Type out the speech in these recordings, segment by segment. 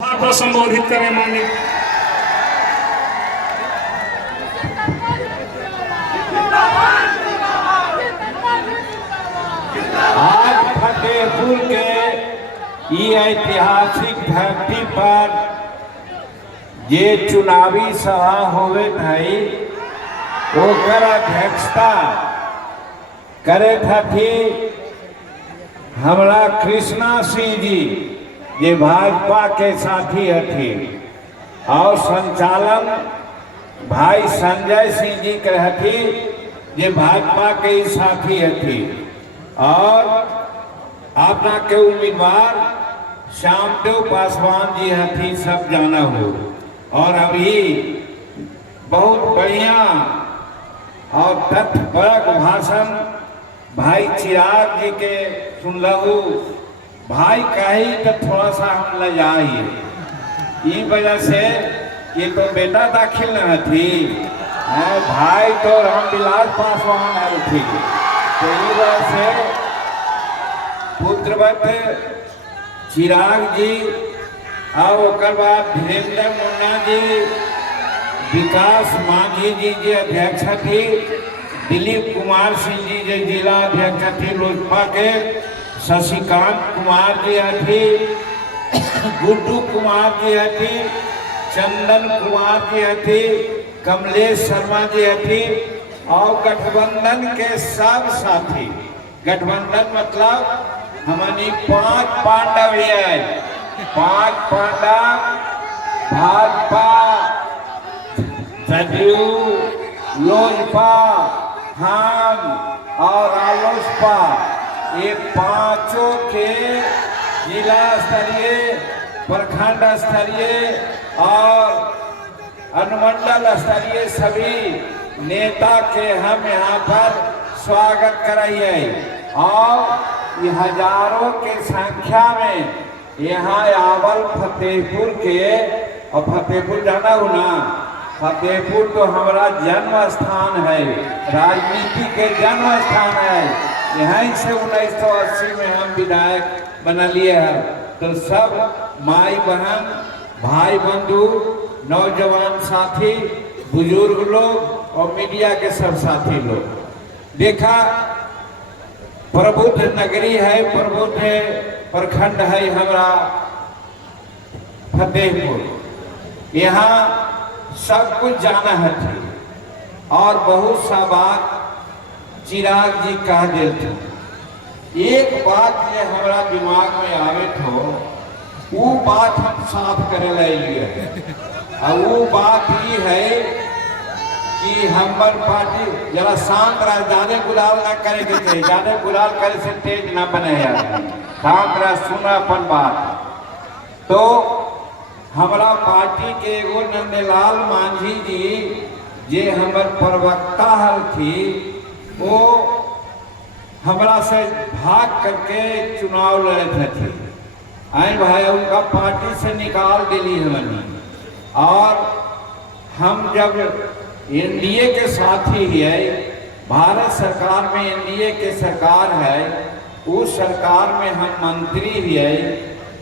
को संबोधित करें माननीय। आज फतेहपुर के ये ऐतिहासिक धरती पर ये चुनावी सभा होवे थी, ओकर अध्यक्षता करे थी हमरा कृष्णा सिंह जी, ये भाजपा के साथी हथी, और संचालन भाई संजय सिंह जी के हथी, ये भाजपा के ही साथी हथी, और अपना के उम्मीदवार श्यामदेव पासवान जी हथी, सब जाना हो। और अभी बहुत बढ़िया और तथ्यपरक भाषण भाई चिराग जी के सुन लहू। भाई कही तो थोड़ा सा हम ले जाइए, इस वजह से ये तो बेटा दाखिल न थी, भाई तो रामविलास पासवान है थी, तो इस वजह से पुत्रवत चिराग जी और ओकर बाद धीरेन्द्र मुन्ना जी, विकास मांझी जी जे अध्यक्ष थी, दिलीप कुमार सिंह जी जे जिला अध्यक्ष थी लोजपा के, शशिकांत कुमार जी थी, गुड्डू कुमार जी थी, चंदन कुमार जी थी, कमलेश शर्मा जी थी, और गठबंधन के सब साथी। गठबंधन मतलब हमारी 5 पांडव है, 5 पांडव भाजपा, जदयू, लोजपा, हम और रालोसपा, ये पांचों के जिला स्तरीय, प्रखंड स्तरीय और अनुमंडल स्तरीय सभी नेता के हम यहाँ पर स्वागत कराइए। और ये हजारों के संख्या में यहाँ आवल फतेहपुर के, और फतेहपुर जाना हो ना, फतेहपुर तो हमारा जन्म स्थान है, राजनीति के जन्म स्थान है। यहीं से 1980 में हम विधायक बना लिए हैं। तो सब माई बहन, भाई बंधु, नौजवान साथी, बुजुर्ग लोग और मीडिया के सब साथी लोग, देखा प्रबुद्ध नगरी है, प्रबुद्ध प्रखंड है हमारा फतेहपुर। यहाँ सब कुछ जाना है थी, और बहुत सा बात चिराग जी कह देते। एक बात ये हमारा दिमाग में आवे तो वो बात हम साफ करे लिए, और वो बात ये है कि हमार पार्टी जरा शांत रह, ज्यादा गुलाल ना करे के चाहिए, ज्यादा गुलाल करे से तेज ना बने, शांत रह, सुना अपन बात। तो हमारा पार्टी के एगो नंदलाल मांझी जी जे हमार प्रवक्ता हल थी, वो हमरा से भाग करके चुनाव लड़े थे। आई भाई उनका पार्टी से निकाल दिली हमने, और हम जब एनडीए के साथी है, भारत सरकार में एनडीए के सरकार है, उस सरकार में हम मंत्री भी है,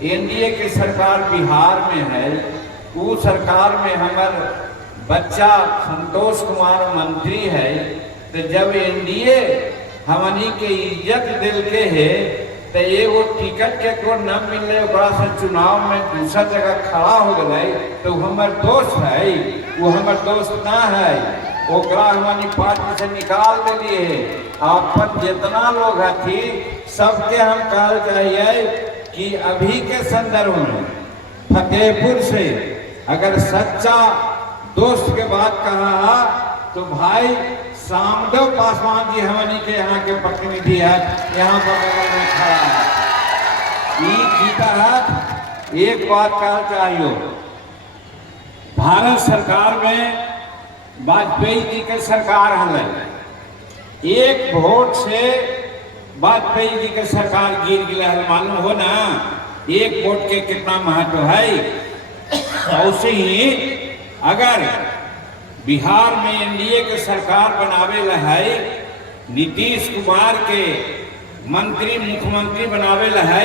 एनडीए की सरकार बिहार में है, उस सरकार में हमारे बच्चा संतोष कुमार मंत्री है। तो जब एनडीए हमनी के इज्जत दिल के है, तो एगो टिकट के को न मिले, बड़ा सा चुनाव में दूसरा जगह खड़ा हो गए, तो हमार दोस्त है, वो हमार दोस्त ना है, ओकरा हमारी पार्टी से निकाल दिए। आप जितना लोग थी सबके हम कहल चाहिए कि अभी के संदर्भ में फतेहपुर से अगर सच्चा दोस्त के बात कहा तो भाई श्यामदेव पासवान जी हमनी के यहाँ के प्रतिनिधि है, यहाँ पर बगल में खड़ा है, जीता है। एक बात कहना चाहिए, भारत सरकार में वाजपेयी जी के सरकार है, एक वोट से वाजपेयी जी के सरकार गिर गया है, मालूम हो ना, एक वोट के कितना महत्व है। उसे ही अगर बिहार में एनडीए के सरकार बनावे है, नीतीश कुमार के मंत्री मुख्यमंत्री बनावे है,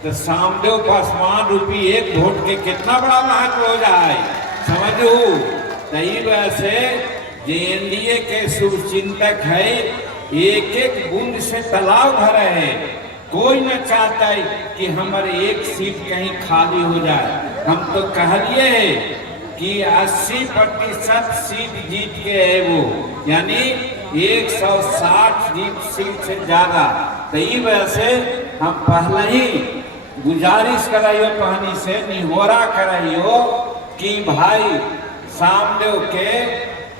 तो सामदेव पासवान रूपी एक वोट के कितना बड़ा महत्व हो जाए समझू। तही वजह से जो एनडीए के शुभचिंतक है एक एक बूंद से तालाब भरा है। कोई न चाहता है कि हमारे एक सीट कहीं खाली हो जाए। हम तो कहलिए कि 80% सीट जीत के है वो, यानी 160 सीट से ज्यादा। तो इस वजह से हम पहले ही गुजारिश कराइयो, कहानी से निहोरा कराइयो कि भाई सामदेव के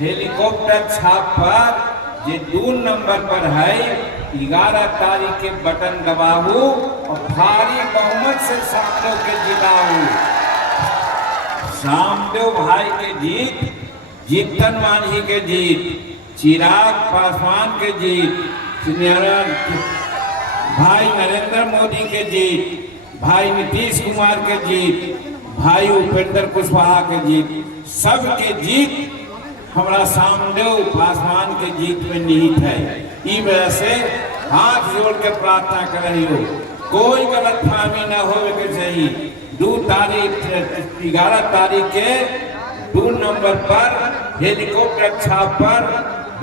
हेलीकॉप्टर छाप पर जे 2 नंबर पर है 11 तारीख के बटन दबाऊ और भारी बहुमत से सामदेव के जिताऊ। सामदेव भाई के जीत, जीतन मांझी के जीत, चिराग पासवान के जीत, भाई नरेंद्र मोदी के जीत, भाई नीतीश कुमार के जीत, भाई उपेंद्र कुशवाहा के जीत, सबके जीत हमारा सामदेव पासवान के जीत में निहित है। इस वजह से हाथ जोड़ के प्रार्थना कर रही हो, कोई गलत फहमी न हो के चाहिए। 11 तारीख के 2 नंबर पर हेलीकॉप्टर छाप पर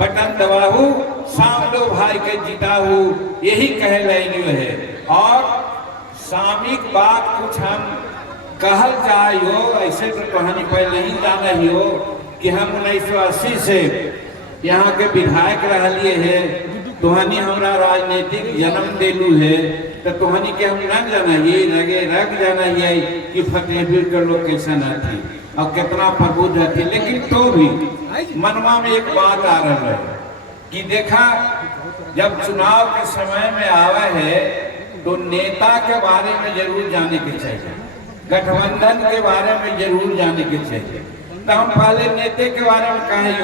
बटन दबाऊ, सामदेव भाई के जिताऊ, यही कह रही है। और सामयिक बात कुछ हम कहल चाहिए, ऐसे तो कहानी पहले ही जान रही हो कि हम 1980 से यहाँ के विधायक रहिए है। तुहनी हमारा राजनीतिक जन्म दिलू है, तो तुहनी के हम न जानिए लगे रख जानिए कि फतेहपुर के लोग कैसा न थी और कितना प्रबुद्ध थी। लेकिन तो भी मनवा में एक बात आ रहा है कि देखा जब चुनाव के समय में आवा है तो नेता के बारे में जरूर जाने के चाहिए, गठबंधन के बारे में जरूर जाने के चाहिए। तो हम पहले नेता के बारे में कहे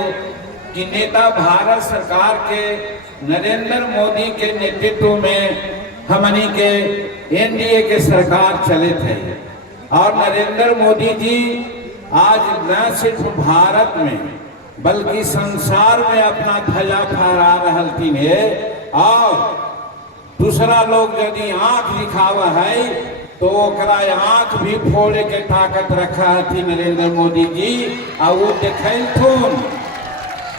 कि नेता भारत सरकार के नरेंद्र मोदी के नेतृत्व में हमनी के एनडीए के सरकार चले थे। और नरेंद्र मोदी जी आज न सिर्फ भारत में बल्कि संसार में अपना ध्वजा फहरा रही है। और दूसरा लोग यदि आंख दिखावा है तो आंख भी फोड़े के ताकत रखा थी नरेंद्र मोदी जी। और वो देखलथुन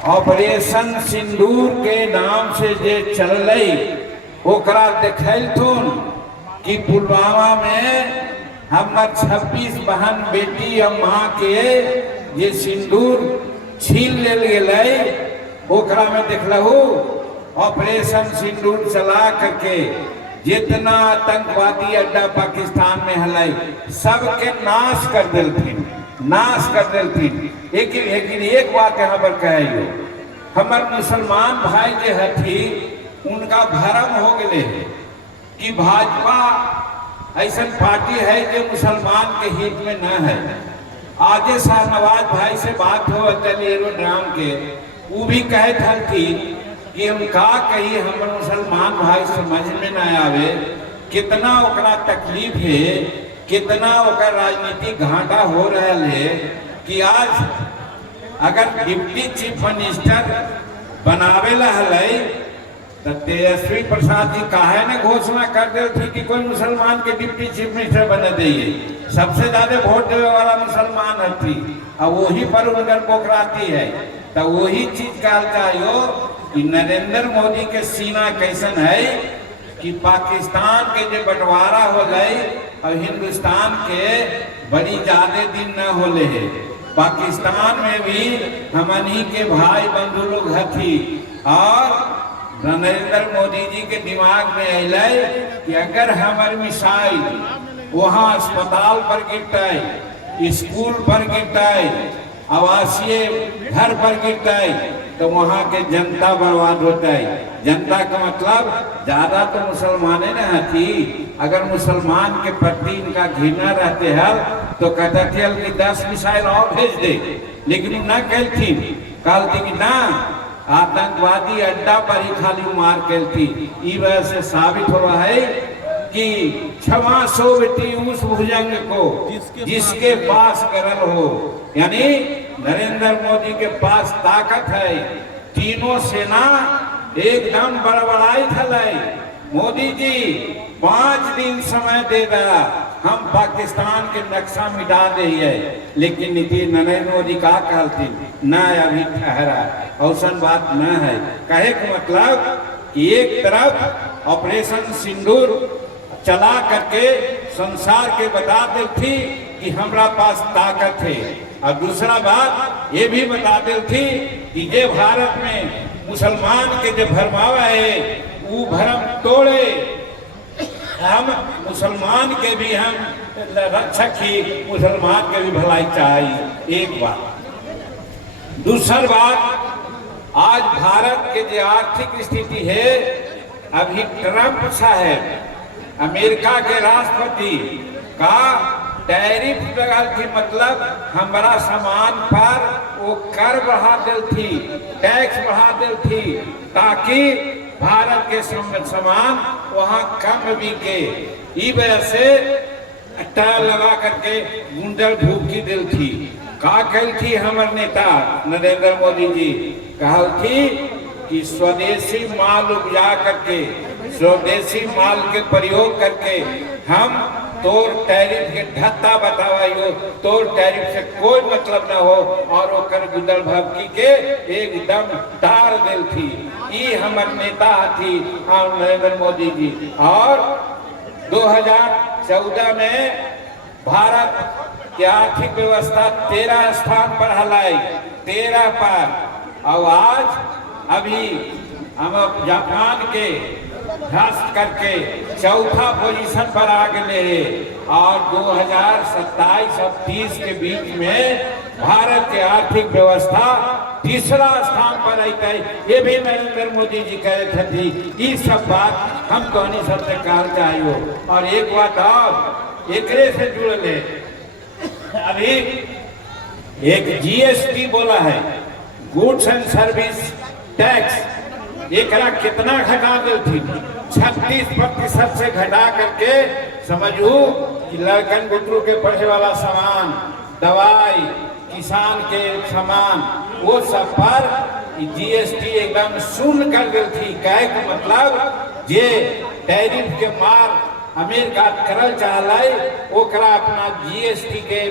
ऑपरेशन सिंदूर के नाम से जे चल रही ओकरा देखलथुन कि पुलवामा में हमार 26 बहन बेटी और माँ के जे सिंदूर छीन ले गए, ओकरा में देखलहु ऑपरेशन सिंदूर चला करके जितना आतंकवादी अड्डा पाकिस्तान में हल सबके नाश कर दिलथिन, नाश कर दिलथिन। लेकिन एक बात यहाँ पर कहे, हमार मुसलमान भाई जो हथी उनका भरम हो गए कि भाजपा ऐसा पार्टी है जो मुसलमान के हित में न है। आजे शाहनवाज भाई से बात हो एरोड्राम के, वो भी कहे थी कि हम का कही हम मुसलमान भाई समझ में न आवे, कितना ओकरा तकलीफ है, कितना ओकर राजनीतिक घाटा हो रहा है कि आज अगर डिप्टी चीफ मिनिस्टर बनावे ला है तो तेजस्वी प्रसाद जी काहे ने घोषणा कर दे थी कि कोई मुसलमान के डिप्टी चीफ मिनिस्टर बने दिए। सबसे ज्यादा वोट देने वाला मुसलमान थी और वही पर उनकर पोखराती है। तो वही चीज कहल चाहिए कि नरेंद्र मोदी के सीना कैसन है कि पाकिस्तान के जो बंटवारा हो गए और हिंदुस्तान के बड़ी ज्यादा दिन न होले है। पाकिस्तान में भी हमनी के भाई बंधु लोग हथी और नरेंद्र मोदी जी के दिमाग में अल कि अगर हमारे मिसाइल वहाँ अस्पताल पर गिरते, स्कूल पर गिरते, आवासीय घर पर गिरते तो वहाँ के जनता बर्बाद होता है। जनता का मतलब ज्यादा तो मुसलमान न थी। अगर मुसलमान के प्रति इनका घृणा रहते हैं तो कहते थे कि 10 मिसाइल और भेज दे, लेकिन न कहती, कहती कि ना आतंकवादी अड्डा पर ही खाली मार कहती। इस वजह से साबित हो रहा है कि क्षमा सो बेटी उस भुजंग को जिसके पास करल हो, यानी नरेंद्र मोदी के पास ताकत है। तीनों सेना एकदम बड़बड़ाई थल। मोदी जी 5 दिन समय दे रहा, हम पाकिस्तान के नक्शा मिटा दिए। लेकिन नीतीश नरेंद्र मोदी का कहती न अभी ठहरा, औसन बात न है। कहे का मतलब कि एक तरफ ऑपरेशन सिंदूर चला करके संसार के बता देती कि हमारा पास ताकत है, और दूसरा बात ये भी बता देती कि ये भारत में मुसलमान के जो भरमावा है वो भरम तोड़े, हम मुसलमान के भी हम रक्षक ही, मुसलमान के भी भलाई चाहिए। एक बात। दूसरी बात, आज भारत के जो आर्थिक स्थिति है, अभी ट्रंप साहब अमेरिका के राष्ट्रपति का टैरिफ लगा थी, मतलब हमारा सामान पर वो कर बढ़ा दे थी, टैक्स बढ़ा दे थी, ताकि भारत के सामान वहाँ कम बिके। इस वजह से टैल लगा करके गुंडल भूखी दिल थी। का कल थी हमारे नेता नरेंद्र मोदी जी, कहल थी कि स्वदेशी माल उपजा करके, स्वदेशी माल के प्रयोग करके हम तोर टैरिफ के ढत्ता बतावाइयो, तोर टैरिफ से कोई मतलब न हो, और ओकर गुदल भक्ति के एकदम तार दिल थी। ये हमारे नेता थी नरेंद्र मोदी जी। और 2014 में भारत की आर्थिक व्यवस्था 13 स्थान पर हलाई, 13 पर, और आज अभी हम जापान के ध्वस्त करके चौथा पोजीशन पर आ गए, और 2027 और 30 के बीच में भारत की आर्थिक व्यवस्था तीसरा स्थान पर रहता है। ये भी नरेंद्र मोदी जी कह रहे थे। ये सब बात हम तो नहीं सबसे कहना चाहिए। और एक बात और एक से जुड़ल है, अभी एक जीएसटी बोला है, गुड्स एंड सर्विस टैक्स, एक कितना घटा दी थी, 36% से घटा करके समझू कि लड़कन गुटरू के पढ़े वाला सामान, दवाई, किसान के सामान, वो सब पर जीएसटी एकदम शून्य कर दी थी। कहे का मतलब ये टैरिफ के मार अमेरिका करल चाहलाई, ओकरा अपना जीएसटी के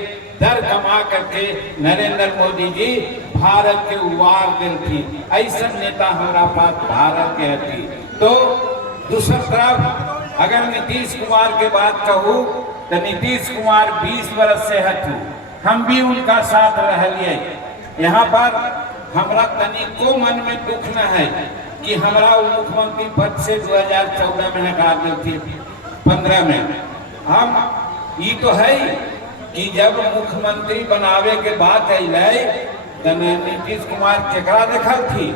दर कमा करके नरेंद्र मोदी जी भारत के उबार दिल थी। ऐसा नेता हमारा पास भारत के थी। तो दूसरी तरफ अगर नीतीश कुमार के बात कहूँ तो नीतीश कुमार 20 वर्ष से हथू, हम भी उनका साथ रह लिए। यहाँ पर हमारा तनिको मन में दुख न है कि हमारा मुख्यमंत्री पद से 2014 में हटा दी थी, 15 में। हम ये तो है कि जब मुख्यमंत्री बनावे के बात अल तो नीतीश कुमार केकरा देखल थी,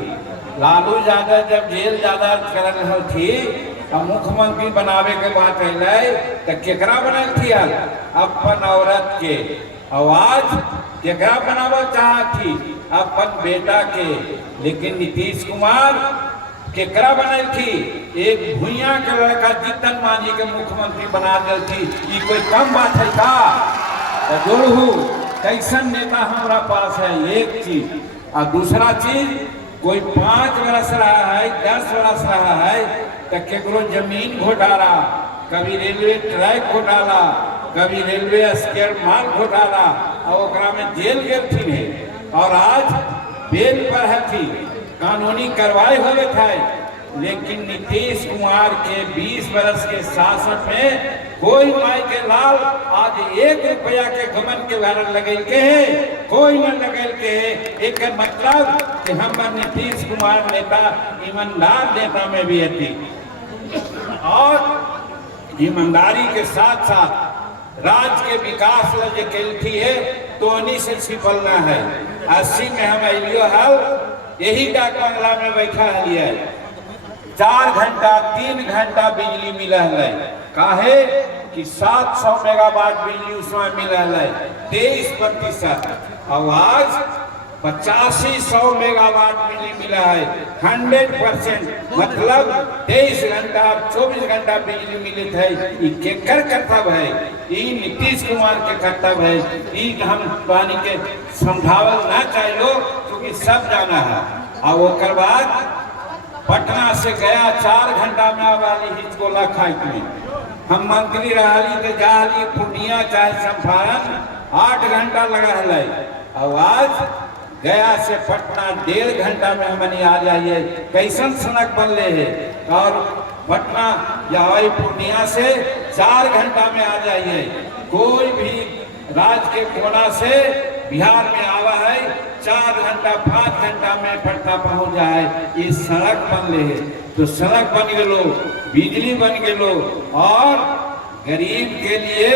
लालू यादव जब जेल ज्यादा कर रहा थी तो मुख्यमंत्री बनावे के बात अल तो केकरा बनल थी, अपन औरत के। आवाज केकरा बनावा चाहती, अपन बेटा के। लेकिन नीतीश कुमार केकरा बनल थी, एक भुइया के लड़का जीतन मांझी के मुख्यमंत्री बना दिल थी। ये कोई कम बात है का? जोड़ू कैसन नेता हमारा पास है, एक चीज। और दूसरा चीज, कोई 5 वर्ष रहा है, 10 वर्ष रहा है तो केकरो जमीन घोटाला, कभी रेलवे ट्रैक घोटाला, कभी रेलवे स्केयर माल घोटाला, और ओकरा में जेल गेल थी। और आज बेल पर है थी, कानूनी कार्रवाई हो गए थे। लेकिन नीतीश कुमार के 20 वर्ष के शासन में कोई माई के लाल आज 1 रुपया के घमन के कारण लगल के है, कोई न लगल के है। एक मतलब कि हमारे नीतीश कुमार नेता ईमानदार नेता में भी थी, और ईमानदारी के साथ साथ राज्य के विकास लगे थी है, तो उन्हीं से छिपलना है। 80 में हम अलियो हल, यही डाक बंगला में बैठा है, 4 घंटा 3 घंटा बिजली मिला है। काहे कि 700 मेगावाट बिजली उसमें मिला है, 23%। और आज 8500 मेगावाट बिजली मिला है, 100%। मतलब 23 घंटा 24 घंटा बिजली मिलत है। ये केकर कर्तव्य है? ये नीतीश कुमार के कर्तव्य है। ये हम पानी के समझावल ना चाहिए, क्योंकि सब जाना है। और वो बाद पटना से गया 4 घंटा में वाली हिचकोला खाई में हम मंत्री रही तो जाली पूर्णिया चाहे चंपारण 8 घंटा लगा है। और आज गया से पटना 1.5 घंटा में हमने आ जाइए। कैसन सड़क बनले है। और पटना या वही पूर्णिया से 4 घंटा में आ जाइए। कोई भी राज्य के कोना से बिहार में आवा है 4 घंटा 5 घंटा में पटना पहुंच जाए। ये सड़क बनले है। तो सड़क बन गलो, बिजली बन गलो, और गरीब के लिए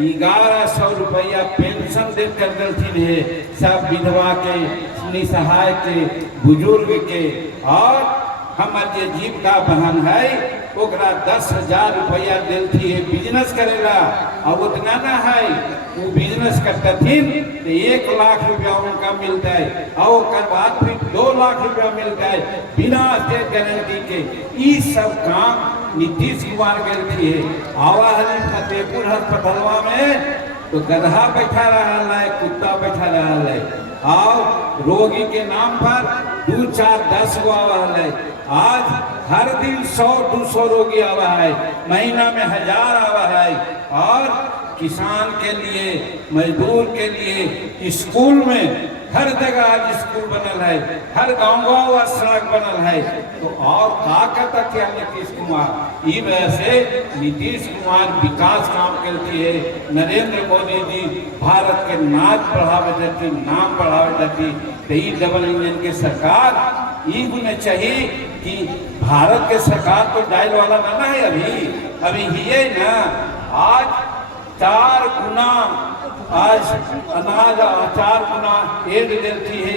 1100 रुपया पेंशन देकर देती है। सब विधवा के, निसहाय के, बुजुर्ग के। और हमारे जीविका बहन है ओकरा 10,000 रुपया देती है बिजनेस करेला। और उतना ना है वो बिजनेस करतीन तो 1 लाख रुपया उनका मिलता है। और बाद फिर 2 लाख रुपया मिलता है बिना स्टेट गारंटी के। ये सब काम नीतीश कुमार करती है। आवा है फतेहपुर अस्पतालवा में तो गधा बैठा रहा है, कुत्ता बैठा रहा है। और रोगी के नाम पर 2, 4, 10 गो आवा है। आज हर दिन 100-200 रोगी आवा है, महीना में 1000 आवा है। और किसान के लिए, मजदूर के लिए स्कूल में हर जगह आज स्कूल बनल है, हर गांव सड़क बनल है। तो और का कहता क्या नीतीश कुमार। ये वजह से नीतीश कुमार विकास काम करती है। नरेंद्र मोदी जी भारत के नाच बढ़ावे देती, नाम बढ़ावे देती। तो ये डबल इंजन के सरकार ये होना चाहिए कि भारत के सरकार तो डायल वाला ना है। अभी ही है ना। आज 4 गुना आज अनाज 4 गुना एड देती है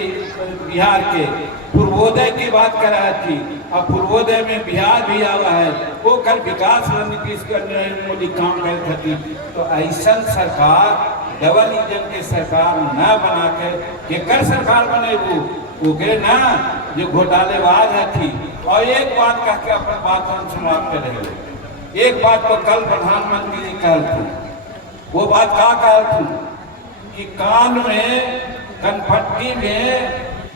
बिहार के। पूर्वोदय की बात कर रही थी। अब पूर्वोदय में बिहार भी आवा है। वो कल विकास रणनीति नरेंद्र मोदी काम करती थी। तो ऐसा सरकार डबल इंजन के सरकार न बना के कर सरकार बने वो के ना जो घोटालेबाज है थी। और एक बात कह के अपना बात हम समाप्त करेंगे। एक बात तो कल प्रधानमंत्री जी कह थी। वो बात क्या कह थी कि कान में कनपट्टी में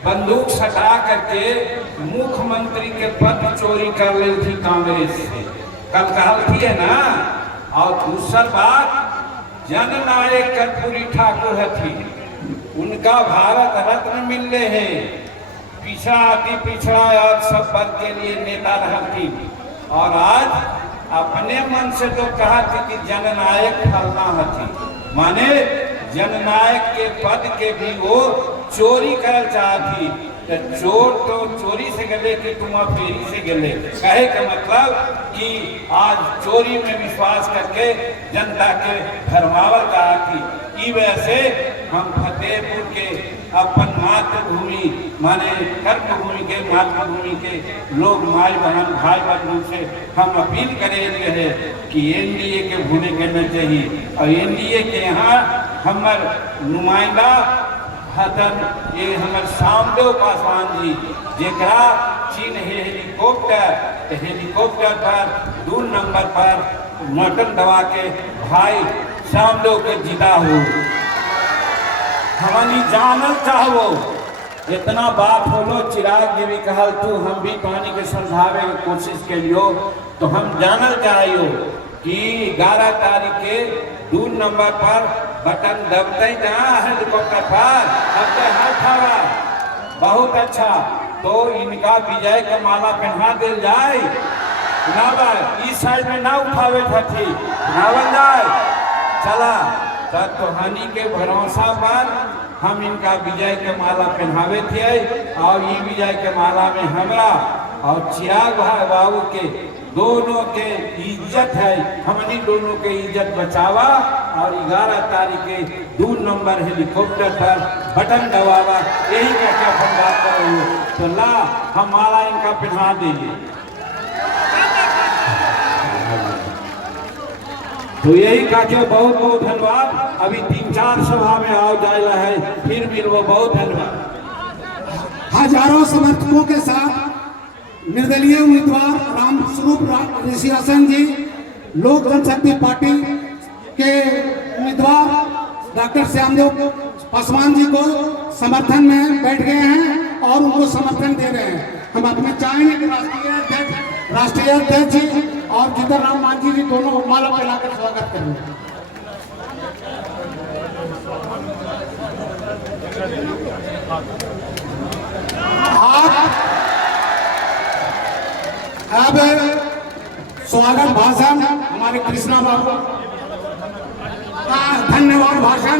बंदूक सटा करके मुख्यमंत्री के पद चोरी कर ली थी कांग्रेस से। कल कहती है ना। और दूसरी बात जननायक कर्पूरी ठाकुर थी। उनका भारत रत्न मिल रहे हैं। पिछड़ा अति पिछड़ा और सब वर्ग के लिए नेता रहती। और आज अपने मन से तो कहा थी कि जननायक फलना थी। माने जननायक के पद के भी वो चोरी कर चाहती। तो चोर तो चोरी से गले कि तुम फेरी से गले। कहे का मतलब कि आज चोरी में विश्वास करके जनता के भरमावर कहा थी। ई वजह से हम फतेहपुर के अपन मातृभूमि माने कर्मभूमि के, मातृभूमि के लोग, माई बहन भाई बंधु से हम अपील करेंगे है कि एनडीए के भूले के न चाहिए। और एनडीए के यहाँ हमार नुमाइंदा हतन ये हमार श्यामदेव पासवान जी जेकरा चीन हेलीकॉप्टर पर 2 नंबर पर मटन दबा के भाई श्यामदेव के जीता हो। हमनी जानल चाहो इतना बात होलो। चिराग जी भी कहल तू हम भी पानी के समझावे की कोशिश के लियो। तो हम जानल चाहिए कि 11 तारीख के 2 नंबर पर बटन दबते ना हेलीकॉप्टर पर बहुत अच्छा। तो इनका विजय का माला पहना दिल जाए ना। इस साइड में ना उठावे थी ना बन जाए। चला तो हानि के भरोसा पर हम इनका विजय के माला पहनावे थे। और ये विजय के माला में हमरा और चिराग बाबू के दोनों के इज्जत है। हमनी दोनों के इज्जत बचावा। और 11 तारीख के 2 नंबर हेलीकॉप्टर पर बटन दबावा। यही क्या क्या हम बात कर रहे हो। तो ला हम माला इनका पहना देंगे। तो यही का के बहुत बहुत धन्यवाद। अभी 3-4 सभा में आओ जाएला है फिर मिलवो। बहुत धन्यवाद। हजारों समर्थकों के साथ निर्दलीय उम्मीदवार रामस्वरूप ऋषियासन जी, लोक जनशक्ति पार्टी के उम्मीदवार डॉक्टर श्यामदेव पासवान जी को समर्थन में बैठ गए हैं और उनको समर्थन दे रहे हैं। हम अपने चाइना के राष्ट्रीय अध्यक्ष राष्ट्रीय अध्यक्ष जी और जीतन राम मांझी जी दोनों माला फैलाकर स्वागत करेंगे। अब स्वागत भाषण हमारे कृष्णा बाबू का धन्यवाद भाषण